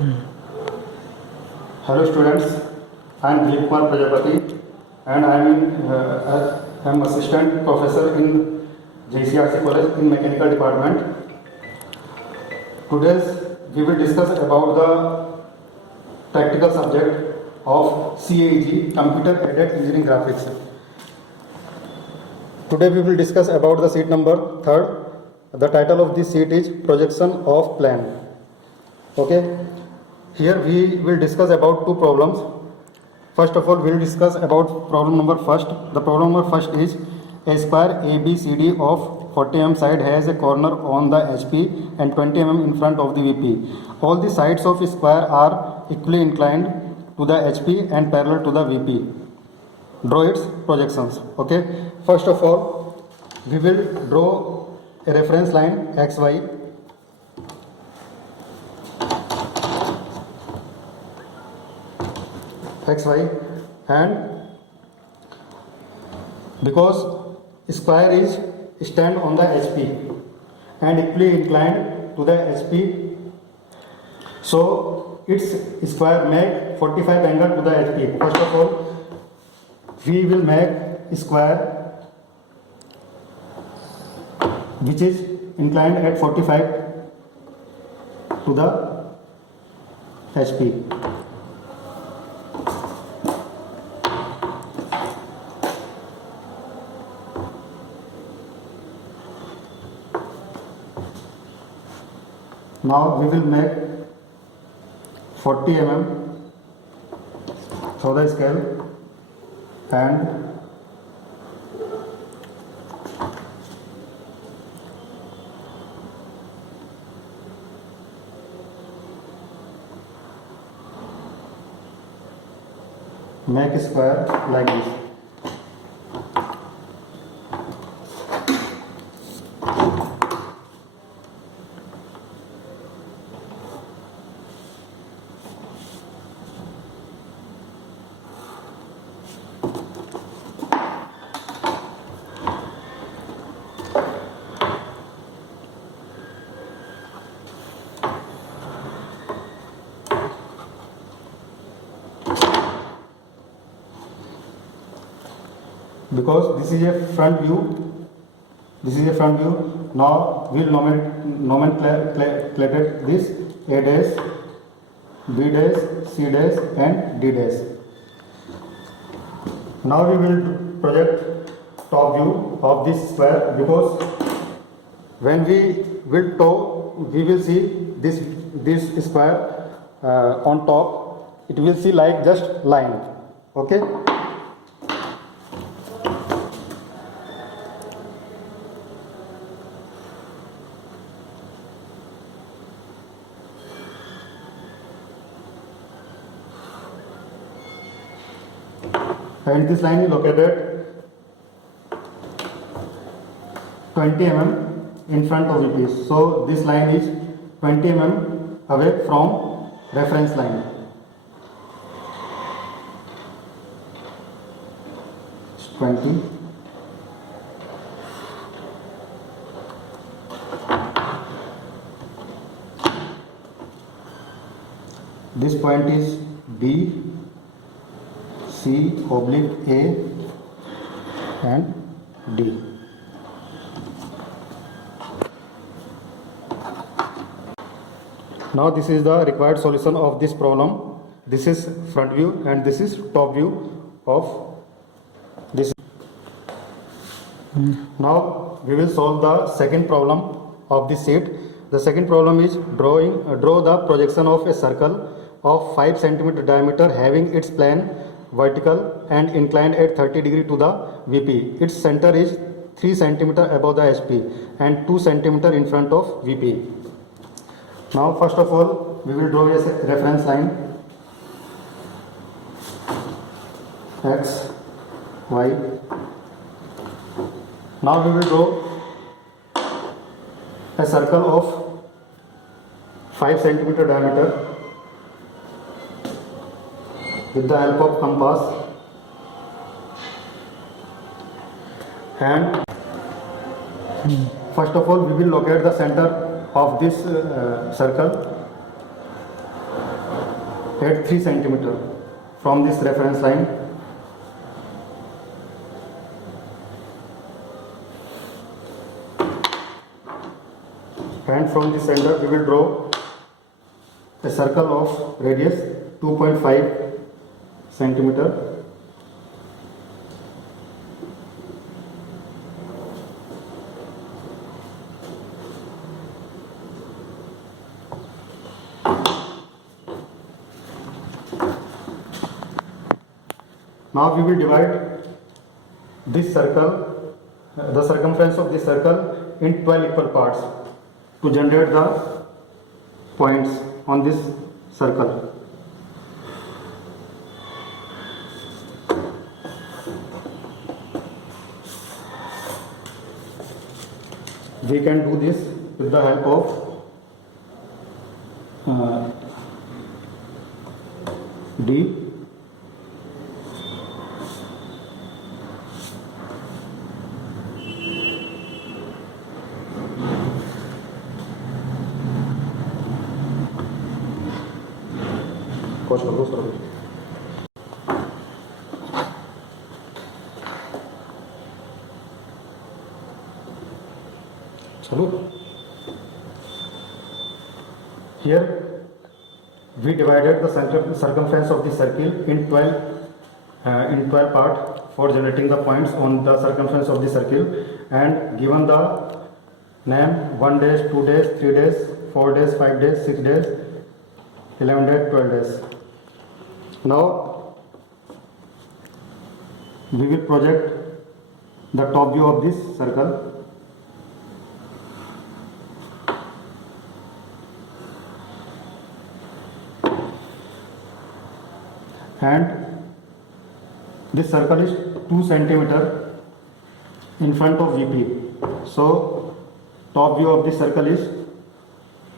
Hello students, I am Dilip Kumar Prajapati and I am assistant professor in JCRC College in Mechanical Department. Today we will discuss about the practical subject of CAEG, Computer Aided Engineering Graphics. Today we will discuss about the sheet number 3rd. The title of this sheet is Projection of Plan. Okay. Here we will discuss about two problems. First of all, we will discuss about problem number first. The problem number first is a square ABCD of 40 mm side has a corner on the HP and 20 mm in front of the VP. All the sides of a square are equally inclined to the HP and parallel to the VP. Draw its projections. Okay. First of all, we will draw a reference line XY. XY, and because square is stand on the HP and equally inclined to the HP, so its square make 45 angle to the HP. First of all, we will make square which is inclined at 45 to the HP. Now we will make 40 mm through the scale and make a square like this. Because this is a front view, now we will nomenclate this A dash, B dash, C dash and D dash. Now we will project top view of this square, because when we will top, we will see this square on top, it will see like just line. Okay. And this line is located 20 mm in front of the piece. So this line is 20 mm away from reference line. It's 20. This point is B, C oblique A and D. Now this is the required solution of this problem. This is front view and this is top view of this. Now we will solve the second problem of this sheet. The second problem is draw the projection of a circle of 5 cm diameter having its plane vertical and inclined at 30 degree to the VP. Its center is 3 cm above the HP and 2 cm in front of VP. Now first of all, we will draw a reference line X, Y. Now we will draw a circle of 5 cm diameter with the help of compass, and first of all we will locate the center of this circle at 3 centimeter from this reference line. And from the center we will draw a circle of radius 2.5 centimeter. Now we will divide this circle, the circumference of this circle, in 12 equal parts to generate the points on this circle. We can do this with the help of D, Here we divided the circumference of the circle in 12 parts for generating the points on the circumference of the circle, and given the name 1 days, 2 days, 3 days, 4 days, 5 days, 6 days, 11 days, 12 days. Now we will project the top view of this circle. And this circle is 2 centimeter in front of VP. So top view of this circle is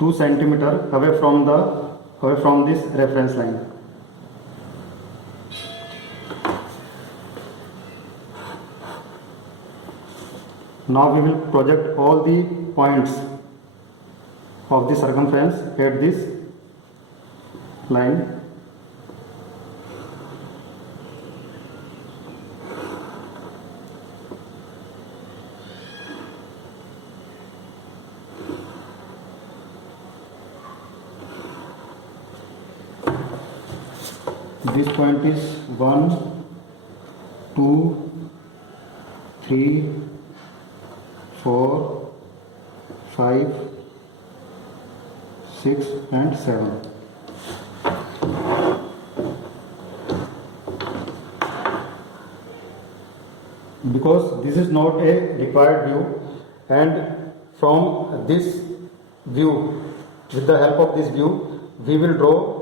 2 centimeter away from this reference line. Now we will project all the points of the circumference at this line. This point is 1, 2, 3, 4, 5, 6 and 7. Because this is not a required view, and from this view, with the help of this view, we will draw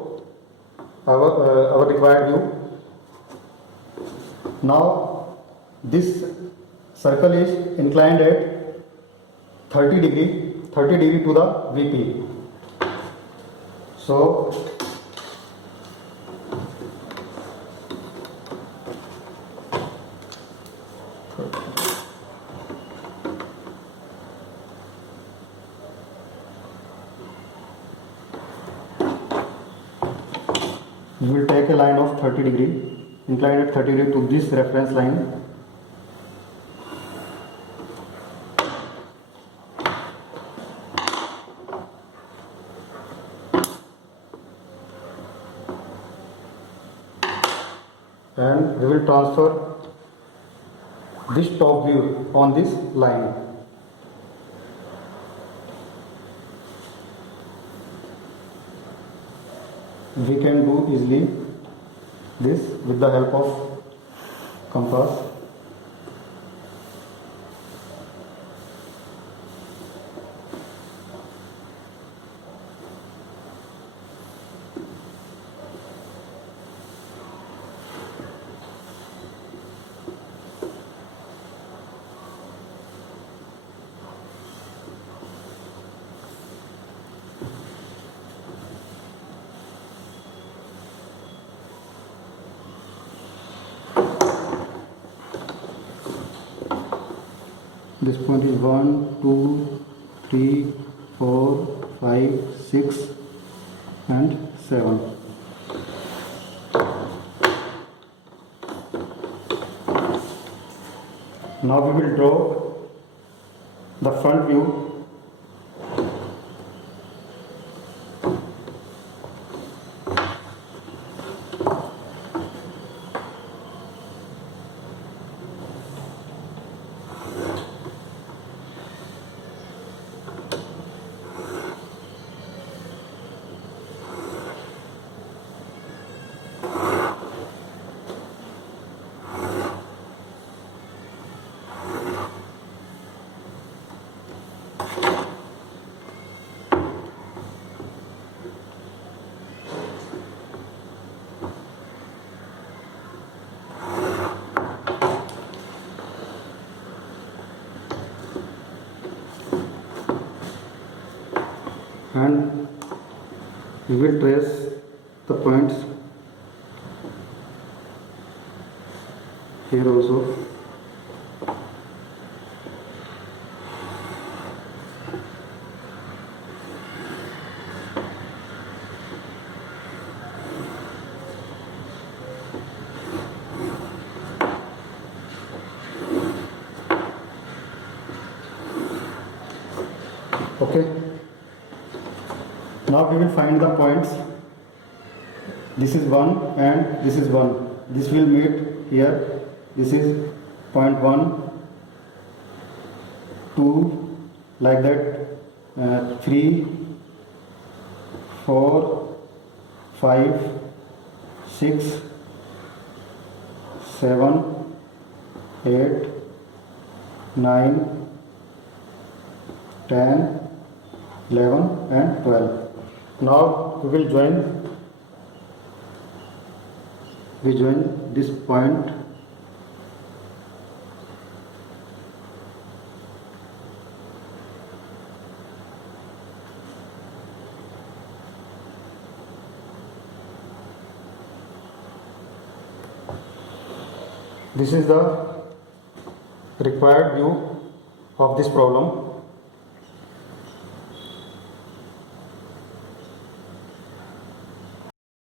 our required view. Now this circle is inclined at 30 degree to the VP. So we will take a line of 30 degree, inclined at 30 degree to this reference line. And we will transfer this top view on this line. We can do easily this with the help of compass. This point is 1, 2, 3, 4, 5, 6 and 7. Now we will draw the front view. And we will trace the points here also. Okay. Now we will find the points. This is 1 and this is 1. This will meet here. This is point 1, 2, like that, 3, 4, 5, 6, 7, 8, 9, 10, 11 and 12. Now we will join this point. This is the required view of this problem.